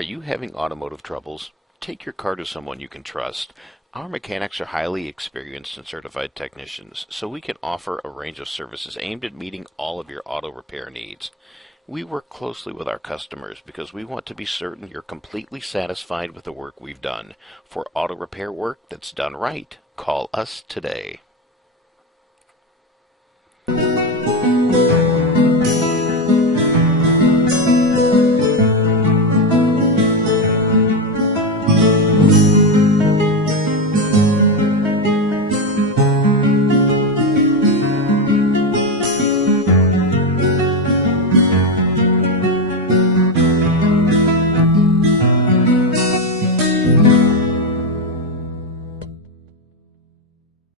Are you having automotive troubles? Take your car to someone you can trust. Our mechanics are highly experienced and certified technicians, so we can offer a range of services aimed at meeting all of your auto repair needs. We work closely with our customers because we want to be certain you're completely satisfied with the work we've done. For auto repair work that's done right, call us today.